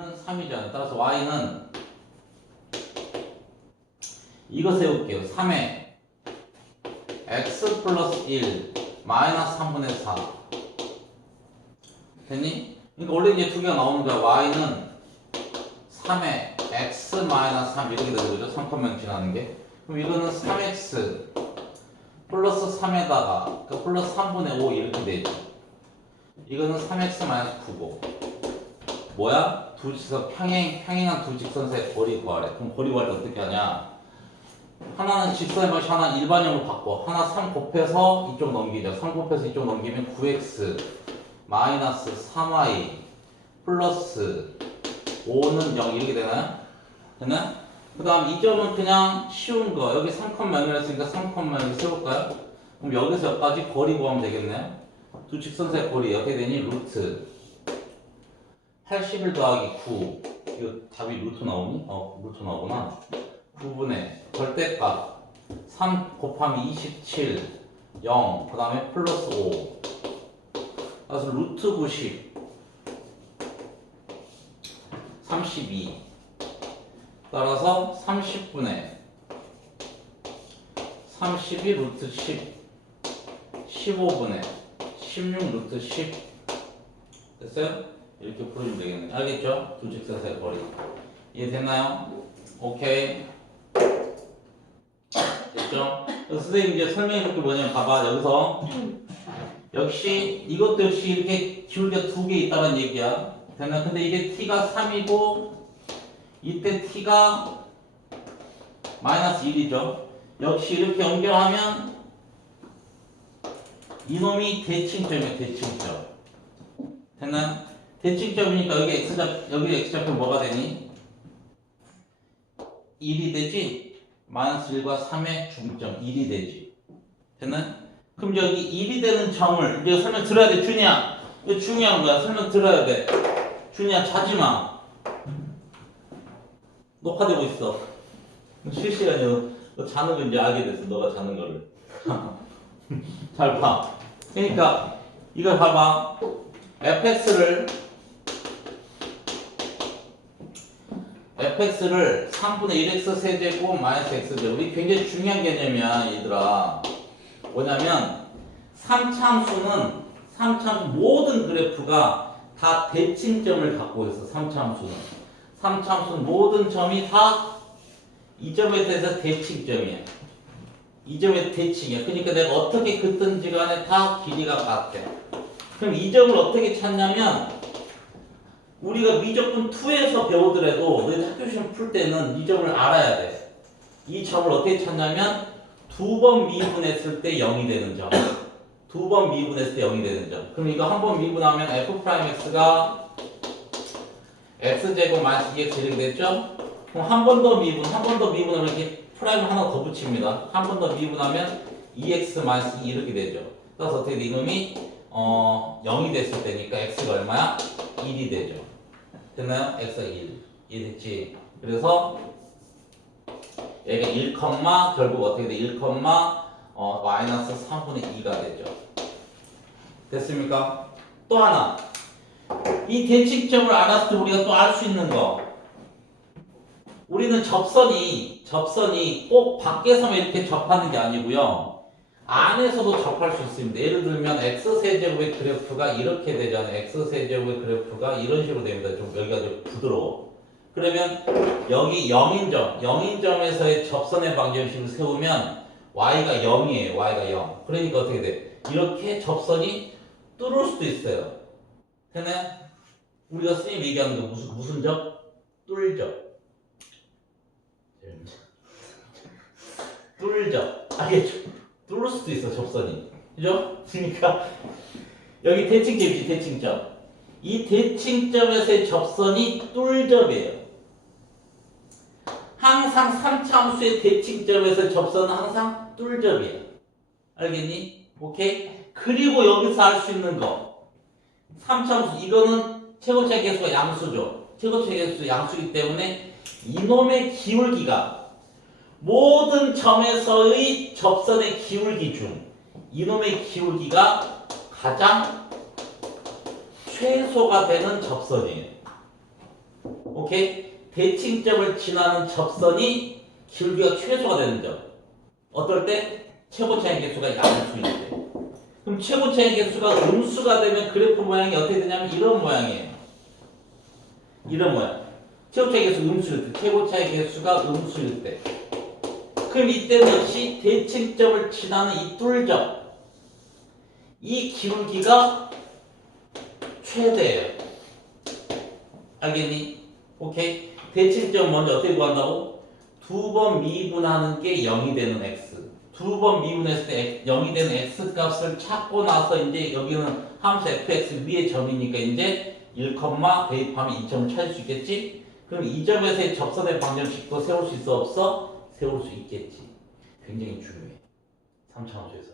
는 3이잖아요. 따라서 y는 이거 세울게요. 3에 x 플러스 1 마이너스 3분의 4 됐니? 그러니까 원래 이제 두 개가 나오는 거야. y는 3에 x 마이너스 3 이렇게 되는 거죠. 3컴면 지나는 게. 그럼 이거는 3x 플러스 3에다가 그 플러스 3분의 5 이렇게 되죠. 이거는 3x 마이너스 9고 뭐야? 두 직선 평행한 두 직선 사이 거리 구하래. 그럼 거리 구할 때 어떻게 하냐? 하나는 직선의 방식 하나 일반형으로 바꿔. 하나 3 곱해서 이쪽 넘기죠. 3 곱해서 이쪽 넘기면 9x 마이너스 3y 플러스 5는 0 이렇게 되나요? 됐나요? 그 다음 이 점은 그냥 쉬운 거. 여기 3,0이었으니까 3,0을 세울까요? 그럼 여기서 여기까지 거리 구하면 되겠네요. 두 직선 사이 거리 어떻게 되니? 루트 81 더하기 9 이거 답이 루트 나오니? 루트 나오구나. 9분의 절대값 3 곱하면 27 0 그 다음에 플러스 5 그래서 루트 90 32 따라서 30분의 32 루트 10 15분의 16 루트 10 됐어요? 이렇게 풀어주면 되겠네. 알겠죠? 두 직선 사이 거리 이해됐나요? 오케이 됐죠? 그래서 선생님 이제 설명해 줄 게 뭐냐면 봐봐. 여기서 역시 이것도 역시 이렇게 기울기가 두 개 있다는 얘기야. 됐나? 근데 이게 t가 3이고 이때 t가 마이너스 1이죠. 역시 이렇게 연결하면 이놈이 대칭점이에요. 대칭점. 됐나? 대칭점이니까 여기 x좌표 뭐가 되니? 1이 되지? 마이너스 1과 3의 중점 1이 되지. 됐나? 그럼 여기 1이 되는 점을 우리가 설명 들어야 돼. 준이야 이거 중요한 거야. 설명 들어야 돼. 준이야 자지마. 녹화되고 있어. 실시간이야. 너 자는 거 이제 알게 됐어. 너가 자는 거를. 잘 봐. 그러니까 이걸 봐봐. fx를 3분의 1x 세제곱 마이너스 x제곱. 이 굉장히 중요한 개념이야 얘들아. 뭐냐면 3차함수는 모든 그래프가 다 대칭점을 갖고 있어. 3차함수는 모든 점이 다 이 점에 대해서 대칭점이야. 이 점에 대칭이야. 그러니까 내가 어떻게 긋든지 간에 다 길이가 같아. 그럼 이 점을 어떻게 찾냐면 우리가 미적분 2에서 배우더라도 너희 학교 시험 풀 때는 이 점을 알아야 돼. 이 점을 어떻게 찾냐면 두 번 미분했을 때 0이 되는 점. 두 번 미분했을 때 0이 되는 점. 그럼 이거 한 번 미분하면 f'x가 x제곱 마이너스 2x 이렇게 됐죠? 그럼 한 번 더 미분하면 이렇게 프라임 하나 더 붙입니다. 한 번 더 미분하면 2x 마이너스 2 이렇게 되죠. 그래서 어떻게 돼? 이놈이 0이 됐을 때니까 x가 얼마야? 1이 되죠. 됐나요? x가 1. 이해됐지? 그래서 얘가 1, 결국 어떻게 돼? 1, 마이너스 3분의 2가 되죠. 됐습니까? 또 하나. 이 대칭점을 알았을 때 우리가 또 알 수 있는 거. 우리는 접선이 꼭 밖에서만 이렇게 접하는 게 아니고요. 안에서도 접할 수 있습니다. 예를 들면 x세제곱의 그래프가 이렇게 되잖아요. x세제곱의 그래프가 이런 식으로 됩니다. 좀 여기가 좀 부드러워. 그러면 여기 0인점에서의 접선의 방정식을 세우면 y가 0이에요. y가 0. 그러니까 어떻게 돼? 이렇게 접선이 뚫을 수도 있어요. 되나요? 우리가 선생님 얘기하는 거 무슨 접? 뚫접. 뚫접. 알겠죠? 뚫을 수도 있어, 접선이. 그죠? 그러니까 여기 대칭점이지, 대칭점. 이 대칭점에서의 접선이 뚫접이에요. 항상 3차함수의 대칭점에서의 접선은 항상 뚫접이에요. 알겠니? 오케이? 그리고 여기서 알 수 있는 거. 3차함수, 이거는 최고차의 개수가 양수죠. 최고차의 개수 양수이기 때문에 이놈의 기울기가 모든 점에서의 접선의 기울기 중 이놈의 기울기가 가장 최소가 되는 접선이에요. 오케이? 대칭점을 지나는 접선이 기울기가 최소가 되는 점. 어떨 때? 최고차의 개수가 양수일 때. 그럼 최고차의 개수가 음수가 되면 그래프 모양이 어떻게 되냐면 이런 모양이에요. 이런 모양. 최고차의 개수 음수일 때. 최고차의 개수가 음수일 때. 그럼 이때는 역시 대칭점을 지나는 이 뚫점. 이 기울기가 최대예요. 알겠니? 오케이? 대칭점 먼저 어떻게 구한다고? 두 번 미분하는 게 0이 되는 x. 두 번 미분했을 때 0이 되는 x 값을 찾고 나서 이제 여기는 함수 fx 위에 점이니까 이제 1, 대입하면 2점을 찾을 수 있겠지? 그럼 이 점에서의 접선의 방정식도 세울 수 있어 없어? 세울 수 있겠지. 굉장히 중요해. 3차 함수에서.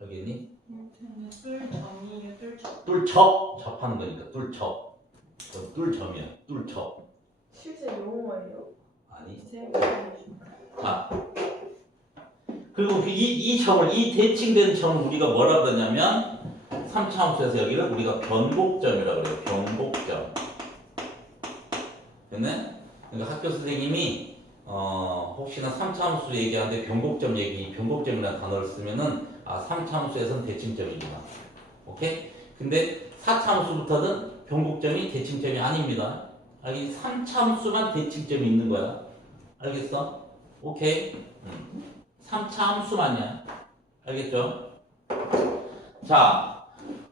알겠니? 뚫점이에요, 뚫점. 뚫첩 접하는 거니까 뚫첩. 뚫점이야. 뚫첩. 실제 용어예요? 아니. 아. 자. 그리고 이 점을 이 대칭된 점을 우리가 뭐라 그러냐면 3차 함수에서 여기를 우리가 변곡점이라고 그래요. 변곡점. 됐네? 그러니까 학교 선생님이 혹시나 3차 함수 얘기하는데 변곡점이라는 단어를 쓰면은 3차 함수에서는 대칭점이구나. 오케이? 근데 4차 함수부터는 변곡점이 대칭점이 아닙니다. 알겠니? 3차 함수만 대칭점이 있는 거야. 알겠어? 오케이? 3차 함수만이야. 알겠죠? 자,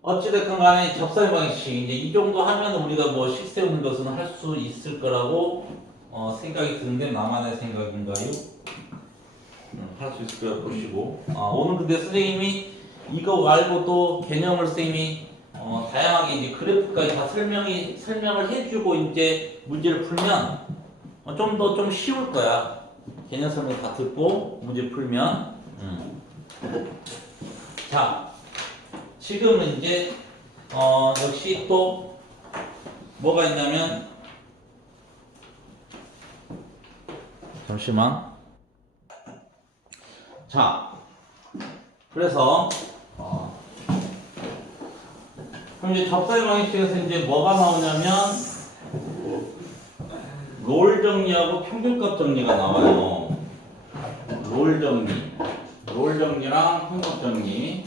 어찌됐건 간에 접선의 방식, 이제 이 정도 하면 우리가 뭐 식 세우는 것은 할 수 있을 거라고 생각이 드는데 나만의 생각인가요? 할 수 있을 거라고 보시고. 오늘 근데 선생님이 이거 말고도 개념을 선생님이 다양하게 이제 그래프까지 다 설명을 해주고 이제 문제를 풀면 좀 쉬울 거야. 개념 설명 다 듣고 문제 풀면. 자, 지금은 이제 역시 또 뭐가 있냐면 잠시만. 자, 그래서 그럼 이제 접선의 방식에서 이제 뭐가 나오냐면 롤 정리하고 평균값 정리가 나와요. 롤 정리랑 평균값 정리.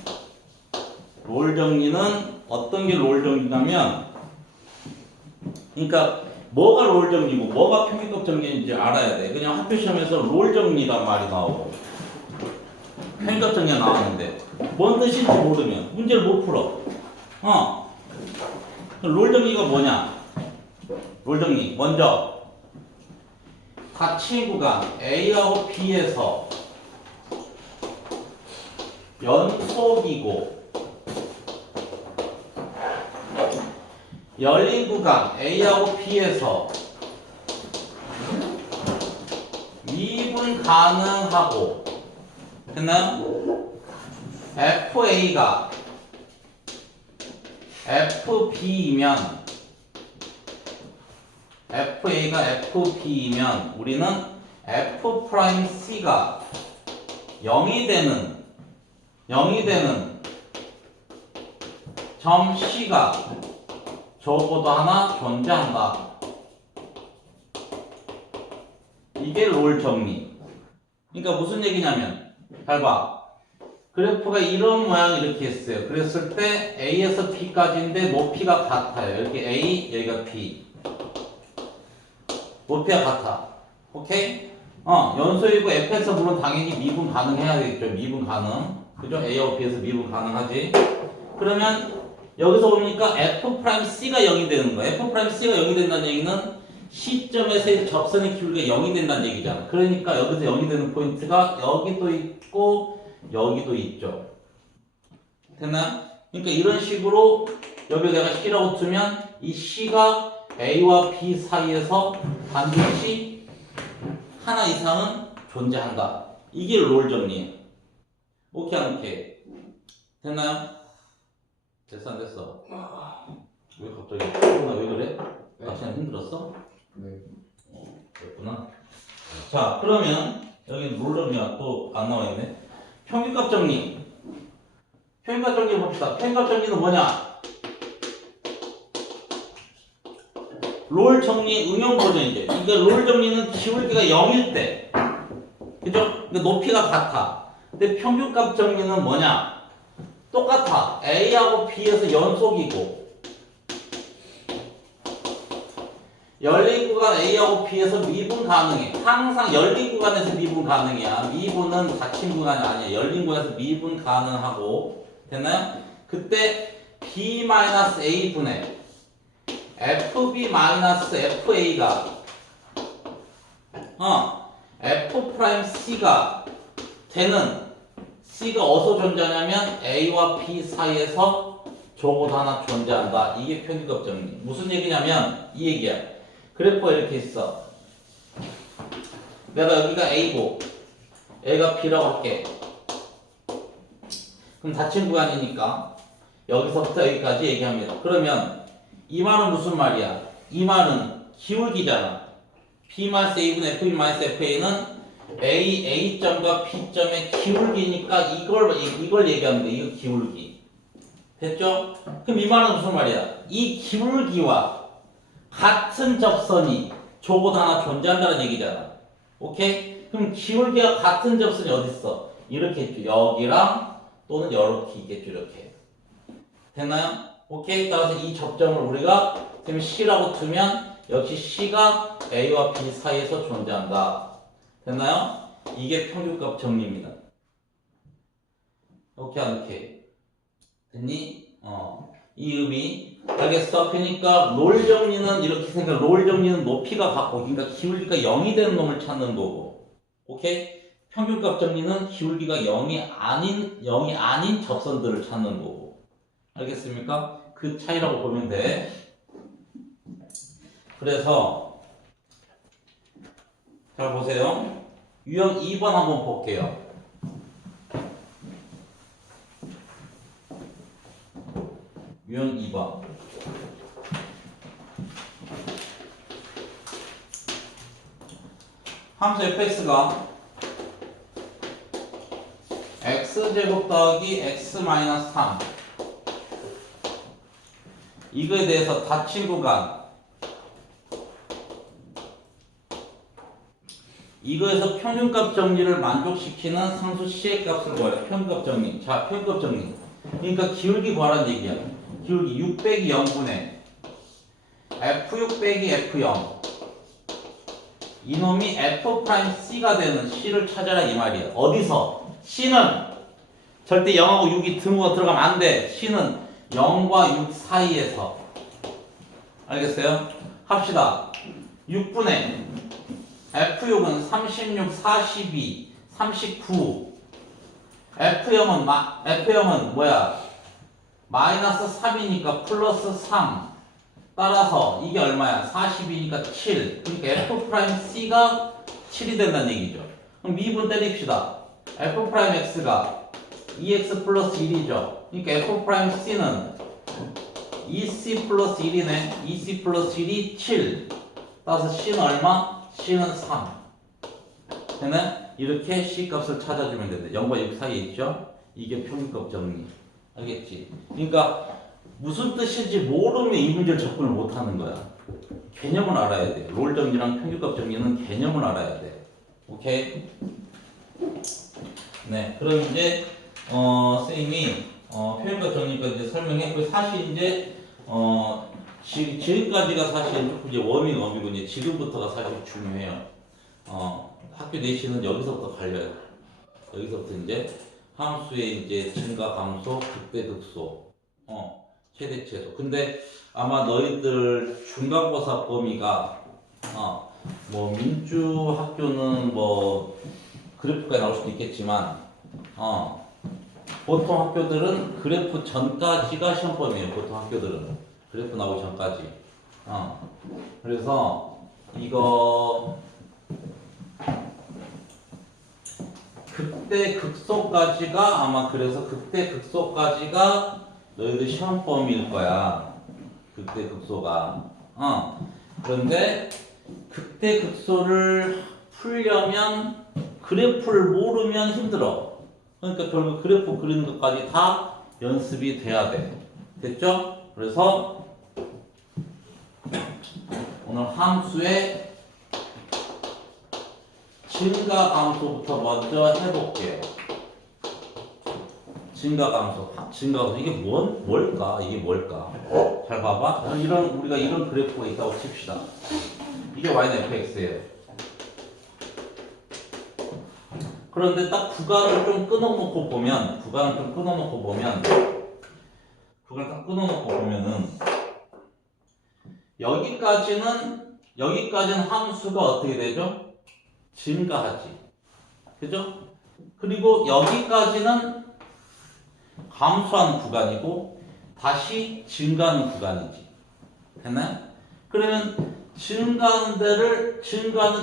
롤 정리는 어떤 게 롤 정리냐면, 그러니까 뭐가 롤 정리고 뭐가 평균값 정리인지 알아야 돼. 그냥 학교 시험에서 롤 정리란 말이 나오고 평균값 정리가 나왔는데 뭔 뜻인지 모르면 문제를 못 풀어. 롤 정리가 뭐냐? 롤 정리 먼저 각 친구가 A하고 B에서 연속이고 열린 구간 A하고 B에서 미분 가능하고 그는 FA가 FB이면 우리는 F'C가 0이 되는 점 C가 저보다 하나 존재한다. 이게 롤 정리. 그러니까 무슨 얘기냐면 잘 봐. 그래프가 이런 모양 이렇게 있어요. 그랬을 때 A에서 B까지인데 높이가 같아요. 여기 A, 여기가 B. 높이가 같아. 오케이? 연소이고 F에서 물론 당연히 미분 가능해야 되겠죠. 미분 가능. 그죠? A하고 B에서 미분 가능하지. 그러면 여기서 보니까 F'C가 0이 되는 거야. F'C가 0이 된다는 얘기는 시점에서의 접선의 기울기가 0이 된다는 얘기잖아. 그러니까 여기서 0이 되는 포인트가 여기도 있고 여기도 있죠. 됐나? 그러니까 이런 식으로 여기 내가 C라고 두면 이 C가 A와 B 사이에서 반드시 하나 이상은 존재한다. 이게 롤 정리예요. 오케이 안 오케이? 됐나요? 됐어 안 됐어? 왜 갑자기 피곤하 왜 그래? 아침에 힘들었어? 네. 그랬구나. 자 그러면 여기 롤 정리가 또 안 나와 있네. 평균값 정리. 평균값 정리 봅시다. 평균값 정리는 뭐냐? 롤 정리 응용 버전이죠. 그러니까 롤 정리는 기울기가 0일 때, 그죠? 그러니까 높이가 같아. 근데 평균값 정리는 뭐냐? 똑같아. A하고 B에서 연속이고, 열린 구간 A하고 B에서 미분 가능해. 항상 열린 구간에서 미분 가능이야. 미분은 닫힌 구간이 아니야. 열린 구간에서 미분 가능하고. 됐나요? 그때 B-A분의 FB-FA가 F'C가 되는, C가 어디서 존재하냐면 A와 B 사이에서 적어도 하나 존재한다. 이게 평균값 정리. 무슨 얘기냐면 이 얘기야. 그래프가 이렇게 있어. 내가 여기가 A고 A가 B라고 할게. 그럼 닫힌 구간이니까 여기서부터 여기까지 얘기합니다. 그러면 이 말은 무슨 말이야? 이 말은 기울기잖아. B-A분의 FB-FA는 A점과 B점의 기울기니까 이걸 얘기하는 거야. 이거 기울기. 됐죠? 그럼 이 말은 무슨 말이야? 이 기울기와 같은 접선이 적어도 하나 존재한다는 얘기잖아. 오케이? 그럼 기울기가 같은 접선이 어디 있어? 이렇게 있죠. 여기랑 또는 이렇게 있겠죠. 이렇게. 됐나요? 오케이? 따라서 이 접점을 우리가 C라고 두면 역시 C가 A와 B 사이에서 존재한다. 됐나요? 이게 평균값 정리입니다. 오케이 안 오케이? 됐니? 이 의미 알겠어? 그러니까 롤 정리는 이렇게 생각. 롤 정리는 높이가 같고, 그러니까 기울기가 0이 되는 놈을 찾는 거고, 오케이? 평균값 정리는 기울기가 0이 아닌 접선들을 찾는 거고, 알겠습니까? 그 차이라고 보면 돼. 그래서 잘 보세요. 유형 2번 한번 볼게요. 유형 2번. 함수 fx가 x제곱 더하기 x-3 이거에 대해서 닫힌 구간, 이거에서 평균값 정리를 만족시키는 상수 C의 값을 구해요. 평균값 정리. 자, 평균값 정리. 그러니까 기울기 구하라는 얘기야. 기울기 6 빼기 0분의 F6 빼기 F0. 이놈이 F'C가 되는 C를 찾아라 이 말이야. 어디서? C는 절대 0하고 6이 등호가 들어가면 안 돼. C는 0과 6 사이에서. 알겠어요? 합시다. 6분의 F6은 36, 42, 39. F0은 뭐야? 마이너스 3이니까 플러스 3. 따라서 이게 얼마야? 42니까 7. 그러니까 F'C가 7이 된다는 얘기죠. 그럼 미분 때립시다. F'X가 2x 플러스 1이죠. 그러니까 F'C는 2c 플러스 1이네. 2c 플러스 1이 7. 따라서 C는 얼마? C는 3. 되네? 이렇게 C 값을 찾아주면 된다. 0과 6 사이에 있죠? 이게 평균값 정리. 알겠지? 그러니까 무슨 뜻인지 모르면 이 문제를 접근을 못하는 거야. 개념을 알아야 돼. 롤 정리랑 평균값 정리는 개념을 알아야 돼. 오케이? 네, 그럼 이제 선생님이 평균값 정리까지 이제 설명했고, 사실 이제 지금까지가 사실 조금 이제 워밍업이고, 이제 지금부터가 사실 중요해요. 학교 내신은 여기서부터 갈려요. 여기서부터 이제 함수의 이제 증가, 감소, 극대, 극소, 최대, 최소. 근데 아마 너희들 중간고사 범위가 뭐 민주 학교는 뭐 그래프가 나올 수도 있겠지만 보통 학교들은 그래프 전까지가 시험 범위예요. 보통 학교들은 그래프 나오기 전까지. 그래서 이거 극대 극소까지가 아마, 그래서 극대 극소까지가 너희들 시험 범위일 거야. 극대 극소가. 그런데 극대 극소를 풀려면 그래프를 모르면 힘들어. 그러니까 결국 그래프 그리는 것까지 다 연습이 돼야 돼. 됐죠? 그래서 오늘 함수의 증가 감소부터 먼저 해볼게요. 증가 감소. 이게 뭘까? 이게 뭘까? 잘 봐봐. 우리가 이런 그래프가 있다고 칩시다. 이게 y는 fx예요. 그런데 딱 구간을 좀 끊어놓고 보면, 여기까지는 함수가 어떻게 되죠? 증가하지. 그죠? 그리고 여기까지는 감소하는 구간이고, 다시 증가하는 구간이지. 됐나요? 그러면 증가하는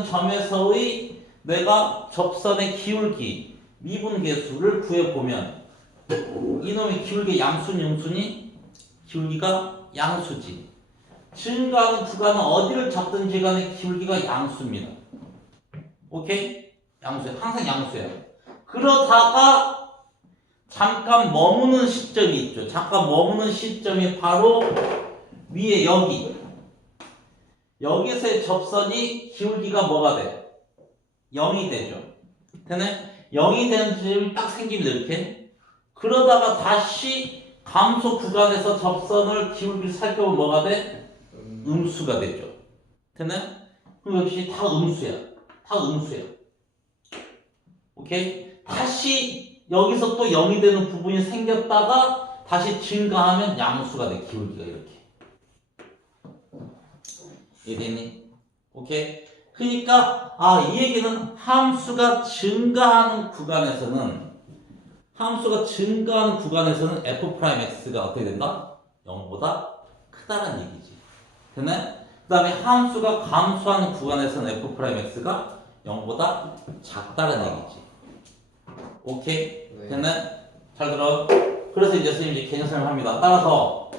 점에서의 내가 접선의 기울기, 미분계수를 구해보면, 이놈의 기울기 양수니 음수니? 기울기가 양수지. 증가하는 구간은 어디를 잡든지 간에 기울기가 양수입니다. 오케이? 양수야. 항상 양수야. 그러다가 잠깐 머무는 시점이 있죠. 잠깐 머무는 시점이 바로 위에 여기서의 접선이 기울기가 뭐가 돼? 0이 되죠. 되네? 0이 되는 지점이 딱 생깁니다. 이렇게. 그러다가 다시 감소 구간에서 접선을 기울기를 살펴보면 뭐가 돼? 음수가 되죠. 됐나요? 그럼 역시 다 음수야. 오케이? 다시 여기서 또 0이 되는 부분이 생겼다가 다시 증가하면 양수가 돼. 기울기가 이렇게. 이해됐니? 오케이? 그러니까 이 얘기는 함수가 증가하는 구간에서는 f'x가 어떻게 된다? 0보다 크다는 얘기지. 됐나요? 그 다음에 함수가 감소하는 구간에서는 f'x가 0보다 작다는 얘기지. 오케이? 네. 됐나요? 잘 들어. 그래서 이제 선생님이 개념 설명합니다. 따라서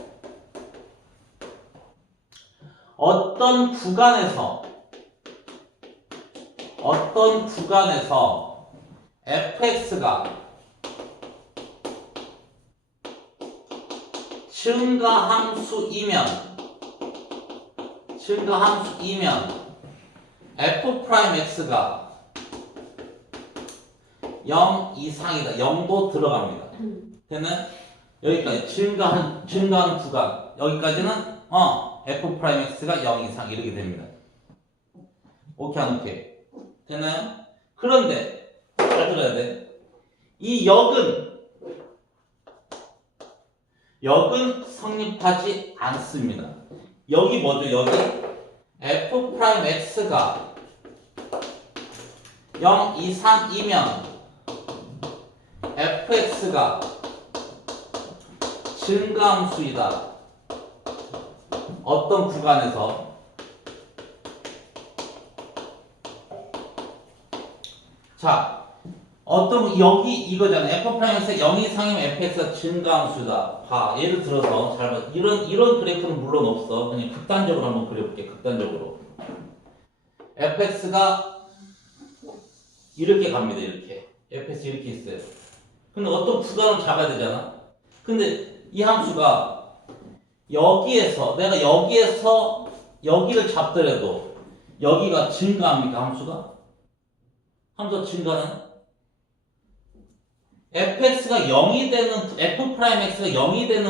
어떤 구간에서 fx가 증가함수이면 f'x가 0 이상이다. 0도 들어갑니다. 됐나요? 여기까지 증가하는 구간 여기까지는 f'x가 0 이상 이렇게 됩니다. 오케이 안 오케이? 됐나요? 그런데 잘 들어야 돼. 이 역은 성립하지 않습니다. 여기 뭐죠? 여기 f'x가 0 이상이면 fx가 증가함수이다. 어떤 구간에서? 자, 여기 이거잖아. f'x가 0 이상이면 fx가 증가함수다. 봐. 예를 들어서 잘 봐. 이런 그래프는 물론 없어. 그냥 극단적으로 한번 그려볼게. 극단적으로. fx가 이렇게 갑니다. 이렇게. fx 이렇게 있어요. 근데 어떤 구간을 잡아야 되잖아. 근데 이 함수가 내가 여기에서 여기를 잡더라도 여기가 증가합니까? 함수가 증가는? fx가 0이 되는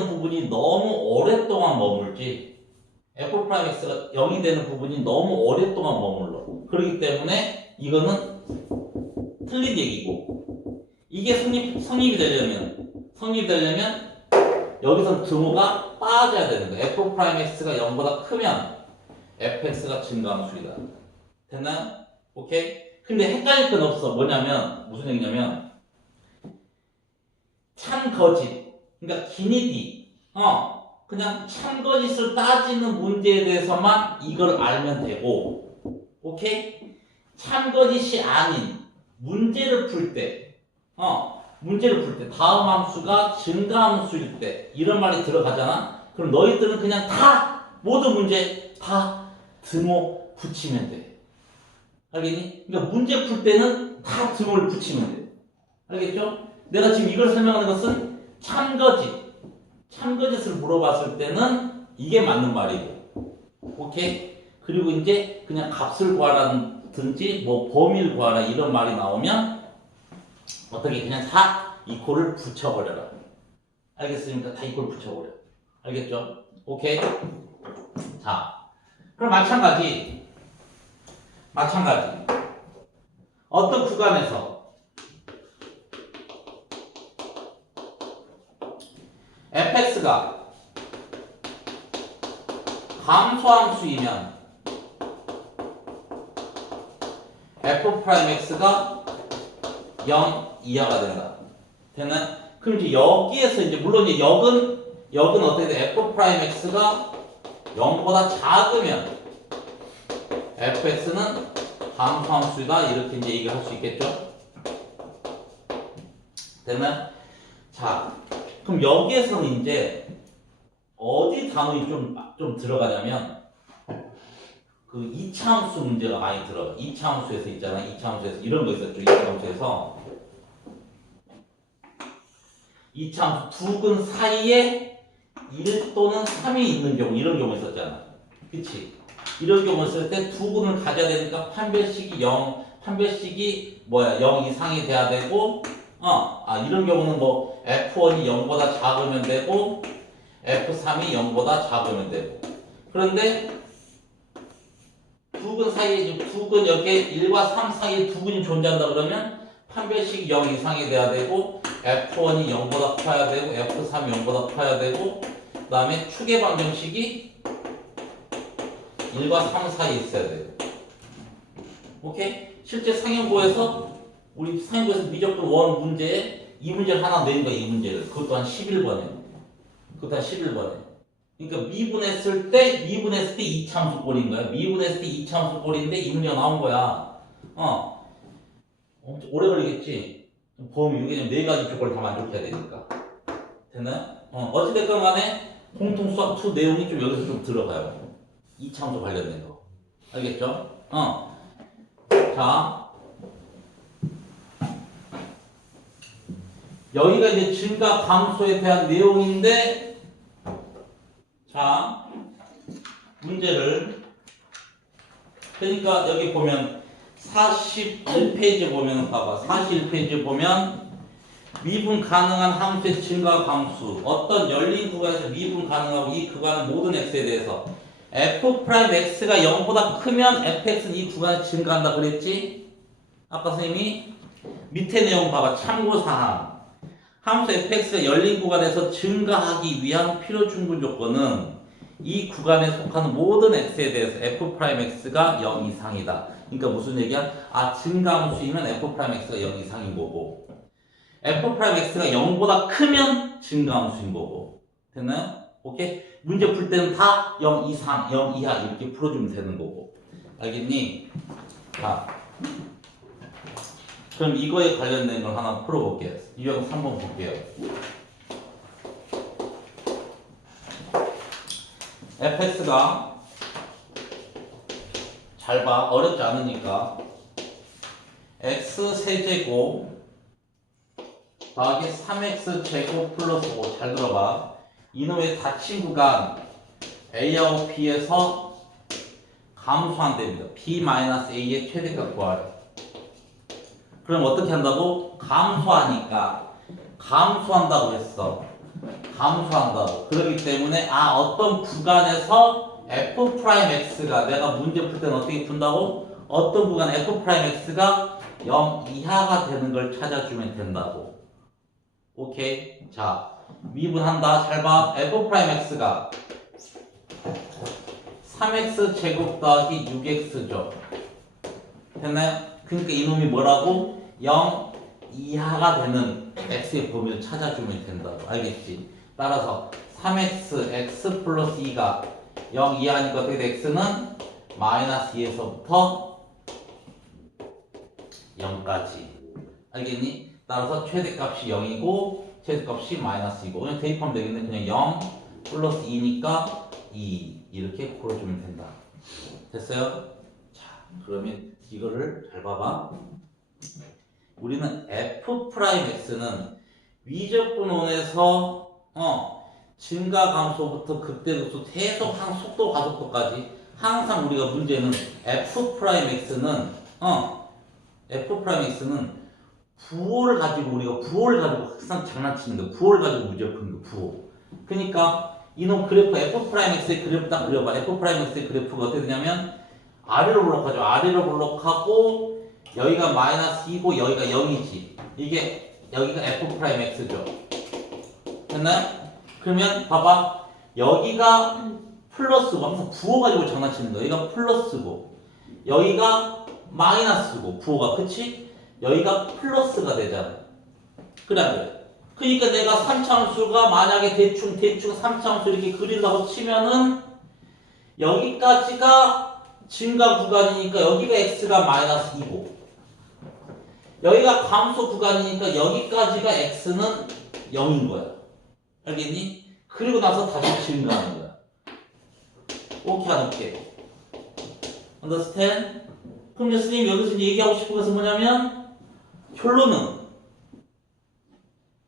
부분이 너무 오랫동안 머물지. f'x가 0이 되는 부분이 너무 오랫동안 머물러. 그렇기 때문에 이거는 틀린 얘기고. 이게 성립이 되려면 여기서 등호가 빠져야 되는 거야. f'x가 0보다 크면 fx가 증가함수이다. 됐나요? 오케이? 근데 헷갈릴 건 없어. 무슨 얘기냐면 참거짓, 그러니까 기니디, 그냥 참거짓을 따지는 문제에 대해서만 이걸 알면 되고, 오케이? 참거짓이 아닌 문제를 풀 때, 다음 함수가 증가함수일 때 이런 말이 들어가잖아. 그럼 너희들은 그냥 모든 문제 다 등호 붙이면 돼. 알겠니? 그러니까 문제 풀 때는 다 등호를 붙이면 돼. 알겠죠? 내가 지금 이걸 설명하는 것은 참거짓을 물어봤을 때는 이게 맞는 말이고. 오케이? 그리고 이제 그냥 값을 구하라든지 뭐 범위를 구하라 이런 말이 나오면 어떻게 그냥 다 이퀄을 붙여버려라. 알겠습니까? 다 이퀄 붙여버려. 알겠죠? 오케이? 자, 그럼 마찬가지. 어떤 구간에서 fx가 감소함수이면 f'x가 0 이하가 된다. 되는? 그럼 이제 여기에서 이제 물론 이제 역은 어떻게 돼? f'x가 0보다 작으면 fx는 감소함수다 이렇게 이제 얘기할 수 있겠죠? 되면? 자, 그럼 여기에서는 이제 어디 단원이 좀 들어가냐면 그 2차 함수 문제가 많이 들어가. 2차 함수에서 있잖아. 2차 함수에서 이런 거 있었죠. 2차 함수에서 2차 함수 두 근 사이에 1 또는 3이 있는 경우 이런 경우 있었잖아. 그치? 이런 경우 있을 때 두 근을 가져야 되니까 판별식이 0 이상이 돼야 되고 이런 경우는 뭐 F1이 0보다 작으면 되고 F3이 0보다 작으면 되고 그런데 두 근 사이에 두 근 여기에 1과 3 사이에 두 근이 존재한다 그러면 판별식이 0 이상이 돼야 되고 F1이 0보다 커야 되고 F3이 0보다 커야 되고 그 다음에 축의 방정식이 1과 3 사이에 있어야 돼요. 오케이? 실제 상형고에서 우리 상형고에서 미적분 원 문제에 이 문제를 하나 내는 거야. 이 문제를. 그것도 한 11번에. 그러니까 미분했을 때 2차 함수 꼴인 거야. 미분했을 때 2차 함수 꼴인데 이 문제가 나온 거야. 오래 걸리겠지? 범위 이게 네 가지 조건을 다 만족해야 되니까. 됐나요? 어찌됐건 간에 공통수학 2 내용이 좀 여기서 좀 들어가요. 2차 함수 관련된 거. 알겠죠? 자. 여기가 이제 증가 감소에 대한 내용인데, 자, 문제를, 그러니까 여기 보면 41페이지 보면 봐봐. 41페이지 보면 미분 가능한 함수의 증가 감수, 어떤 열린 구간에서 미분 가능하고 이 구간의 모든 x에 대해서 f'x가 0보다 크면 fx는 이 구간에 증가한다 그랬지? 아까 선생님이 밑에 내용 봐봐. 참고사항. 함수 fx가 열린 구간에서 증가하기 위한 필요 충분 조건은 이 구간에 속하는 모든 x에 대해서 f'x가 0 이상이다. 그러니까 무슨 얘기야? 증가함수이면 f'x가 0 이상인 거고 f'x가 0보다 크면 증가함수인 거고. 됐나요? 오케이? 문제 풀 때는 다 0 이상, 0 이하 이렇게 풀어주면 되는 거고. 알겠니? 자, 그럼 이거에 관련된 걸 하나 풀어볼게요. 유형 3번 볼게요. fx가 잘 봐. 어렵지 않으니까 x 세제곱 더하기 3x 제곱 플러스 5 잘 들어봐. 이놈의 닫힌 구간 A하고 B에서 감소한답니다. B-A의 최대값 구하래. 그럼 어떻게 한다고? 감소한다고 했어. 감소한다고. 그렇기 때문에 어떤 구간에서 f'x가 내가 문제 풀 때는 어떻게 푼다고? 어떤 구간 f'x가 0 이하가 되는 걸 찾아주면 된다고. 오케이? 자, 미분한다. 잘 봐. f'x가 3x 제곱 더하기 6x죠. 됐나요? 그러니까 이놈이 뭐라고? 0 이하가 되는 x의 범위를 찾아주면 된다고. 알겠지? 따라서 3x x 플러스 2가 0 이하니까 어떻게 돼? x는 마이너스 2에서부터 0까지. 알겠니? 따라서 최대값이 0이고 최대값이 마이너스 2고 그냥 대입하면 되겠네. 그냥 0 플러스 2니까 2 이렇게 풀어주면 된다. 됐어요? 자, 그러면 이거를 잘 봐봐. 우리는 f'x는 위적분원에서 증가 감소부터 극대급소 계속 속도 가속도까지 항상 우리가 문제는 F'X는 F'X는 부호를 가지고 우리가 부호를 가지고 항상 장난치는 거 부호를 가지고 문제를 푸는 거 부호. 그러니까 이놈 그래프 F'X의 그래프 딱 그려봐. F'X의 그래프가 어떻게 되냐면 아래로 블록하죠. 아래로 블록하고 여기가 마이너스 2고 여기가 0이지. 이게 여기가 F'X죠. 됐나요? 그러면 봐봐. 여기가 플러스고 항상 부호 가지고 장난치는 거야. 여기가 플러스고 여기가 마이너스고 부호가 그치? 여기가 플러스가 되잖아. 그래 안 그래? 그러니까 내가 3차함수가 만약에 대충 3차함수 이렇게 그린다고 치면은 여기까지가 증가 구간이니까 여기가 x가 마이너스 2고 여기가 감소 구간이니까 여기까지가 x는 0인 거야. 알겠니? 그리고 나서 다시 증가하는 거야. 오케이 안 오케이? Understand? 그럼 예수님 여기서 얘기하고 싶은 것은 뭐냐면 결론은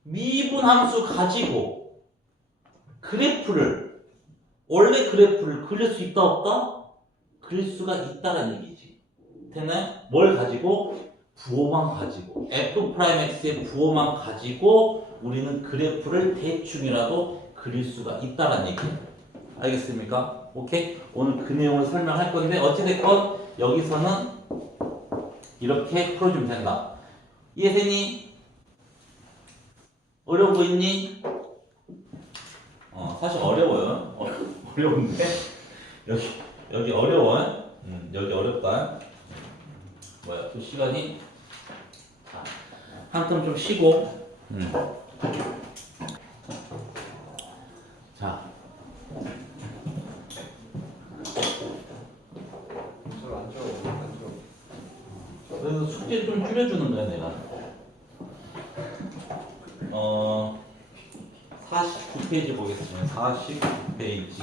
미분함수 가지고 그래프를 원래 그래프를 그릴 수 있다 없다? 그릴 수가 있다는 얘기지. 됐나요? 뭘 가지고? 부호만 가지고 F'X의 부호만 가지고 우리는 그래프를 대충이라도 그릴 수가 있다는 얘기예요. 알겠습니까? 오케이? 오늘 그 내용을 설명할 건데 어찌됐건 여기서는 이렇게 풀어주면 된다. 이해되니? 어려운 거 있니? 사실 어려워요. 어려운데 여기 어려워. 여기 어렵다. 뭐야? 또 시간이 한 텀 좀 쉬고. 자. 그래서 숙제 좀 줄여주는 거야 내가. 49페이지 보겠습니다. 49페이지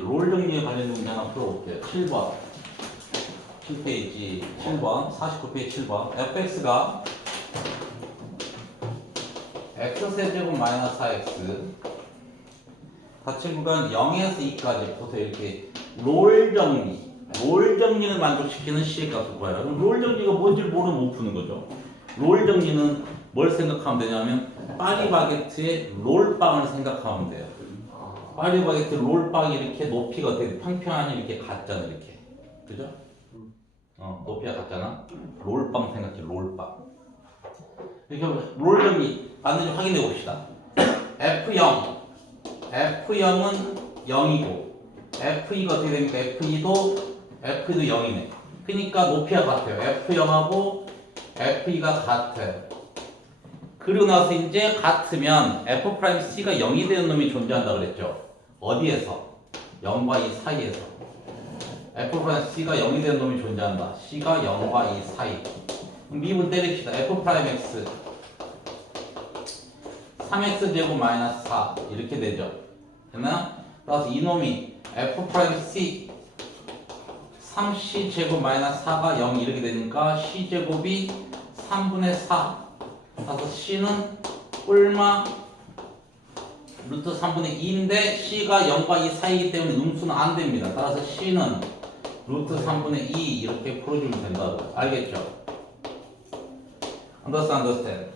롤 정리에 관련된 문제 하나 풀어볼게요. 7번 7페이지 7번 49페이지 7번 fx가 x세제곱 마이너스 4x 닫힌 구간 0에서 2까지 보통 이렇게 롤 정리를 만족시키는 C의 값을 구하라. 그럼 롤 정리가 뭔지를 모르면 못 푸는 거죠. 롤 정리는 뭘 생각하면 되냐면 파리바게트의 롤빵을 생각하면 돼요. 파리바게트 롤빵이 이렇게 높이가 어떻게 평평하니 이렇게 같잖아 이렇게. 그죠? 높이가 같잖아. 롤빵 생각해 롤빵. 이렇게 롤 정리 맞는지 확인해 봅시다. F0 F0은 0이고 F2가 어떻게 됩니까? F2도 0이네. 그러니까 높이가 같아요. F0하고 F2가 같아요. 그리고 나서 이제 같으면 F'C가 0이 되는 놈이 존재한다 그랬죠. 어디에서? 0과 2 사이에서. F'C가 0이 되는 놈이 존재한다. C가 0과 2 사이. 미분 때립시다. F'X 3x제곱 마이너스 4 이렇게 되죠. 됐나요? 따라서 이놈이 F'C 3c제곱 마이너스 4가 0 이렇게 되니까 c제곱이 3분의 4 따라서 c는 꿀마 루트 3분의 2인데 c가 0과 2 사이이기 때문에 음수는 안 됩니다. 따라서 c는 루트 3분의 2 이렇게 풀어주면 된다고. 알겠죠? understand?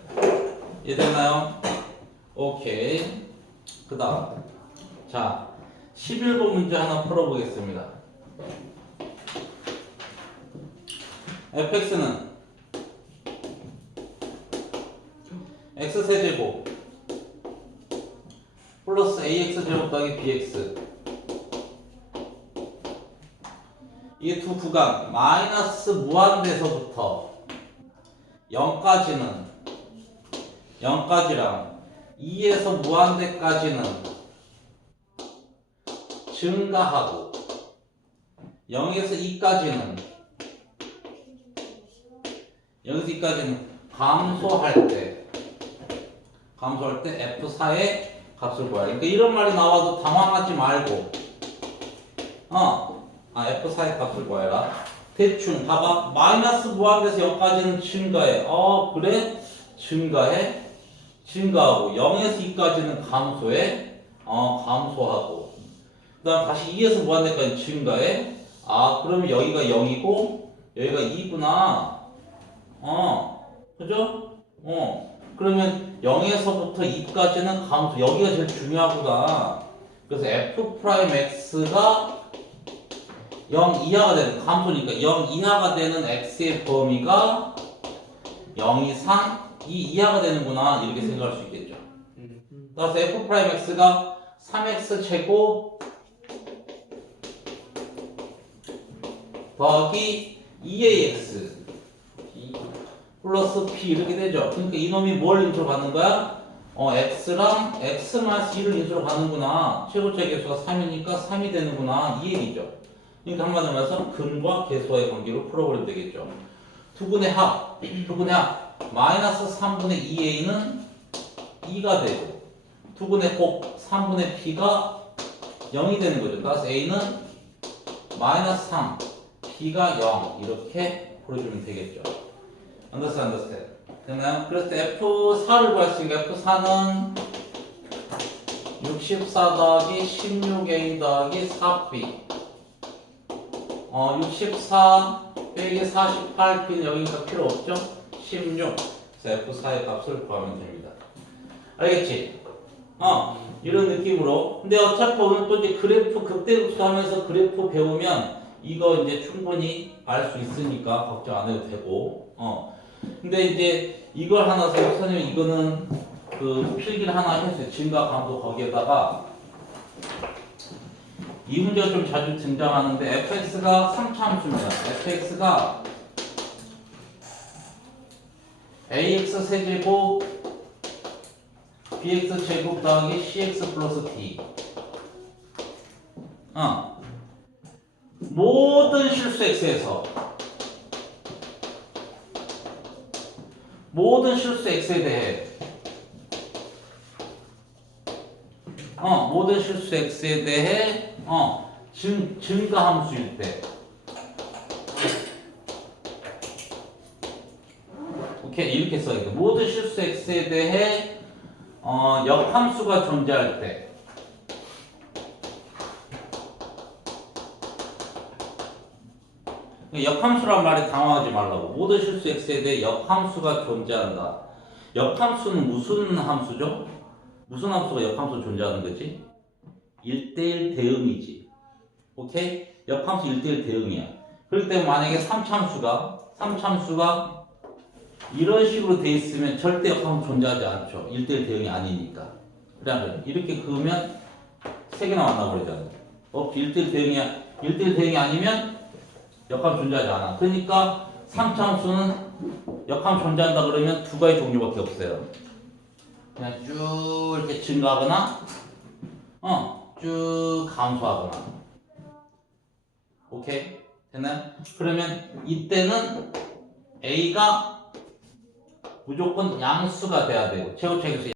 이해됐나요? 오케이. 그 다음 자 11번 문제 하나 풀어보겠습니다. fx는 x세제곱 플러스 ax제곱 더하기 bx 이 두 구간 마이너스 무한대에서부터 0까지랑 2에서 무한대까지는 증가하고 0에서 2까지는 감소할 때 F4의 값을 구하라. 그러니까 이런 말이 나와도 당황하지 말고 F4의 값을 구해라. 대충 봐봐. 마이너스 무한대에서 0까지는 증가해. 그래? 증가하고 0에서 2까지는 감소해. 감소하고 그 다음 다시 2에서 무한대까지 증가해. 아, 그러면 여기가 0이고 여기가 2구나. 그죠? 그러면 0에서부터 2까지는 감소, 여기가 제일 중요하구나. 그래서 f'x가 0 이하가 되는, 감소니까 0 이하가 되는 x의 범위가 0 이상 2 이하가 되는구나, 이렇게 생각할 수 있겠죠. 따라서 f'x가 3x 제곱 더하기 2ax 플러스 p 이렇게 되죠. 그러니까 이놈이 뭘 인수로 받는 거야? x랑 x-2를 인수로 받는구나. 최고차의 개수가 3이니까 3이 되는구나, 이 얘기죠. 그러니까 한마디로 말해서 근과 계수와의 관계로 풀어버리면 되겠죠. 두근의 합 마이너스 3분의 2a는 2가 되고, 두근의 곱 3분의 p가 0이 되는 거죠. 따라서 a는 마이너스 3, b가 0 이렇게 풀어주면 되겠죠. understand. 됐나요? 그래서 F4를 구할 수 있으니까 F4는 64 더하기 16A 더하기 4B 64 빼기 48B는 여기가 필요 없죠? 16. 그래서 F4의 값을 구하면 됩니다. 알겠지? 이런 느낌으로. 근데 어차피 오늘 또 이제 그래프 극대극소 하면서 그래프 배우면 이거 이제 충분히 알 수 있으니까 걱정 안 해도 되고. 근데 이제 이걸 하나 선생님 이거는 그 필기를 하나 했어요. 증가 감도 거기에다가 이 문제가 좀 자주 등장하는데 fx가 3차함수입니다. fx가 ax 세제곱 bx 제곱 더하기 cx 플러스 d 모든 실수 x에서 모든 실수 x에 대해 모든 실수 x에 대해 증가함수일 때 오케이 이렇게 써야돼. 모든 실수 x에 대해 역함수가 존재할 때 역함수란 말에 당황하지 말라고. 모든 실수 x에 대해 역함수가 존재한다. 역함수는 무슨 함수죠? 무슨 함수가 역함수 존재하는 거지? 1대1 대응이지. 오케이? 역함수 1대1 대응이야. 그렇기 때문에 만약에 3참수가 이런 식으로 돼 있으면 절대 역함수 존재하지 않죠. 1대1 대응이 아니니까. 그래 이렇게 그으면 3개나 만나버리잖아. 1대1 대응이야. 1대1 대응이 아니면 역함수 존재하지 않아. 그러니까 3차함수는 역함수 존재한다 그러면 두 가지 종류밖에 없어요. 그냥 쭉 이렇게 증가하거나 쭉 감소하거나. 오케이? 됐나요? 그러면 이때는 A가 무조건 양수가 돼야 되고 최고차의 개수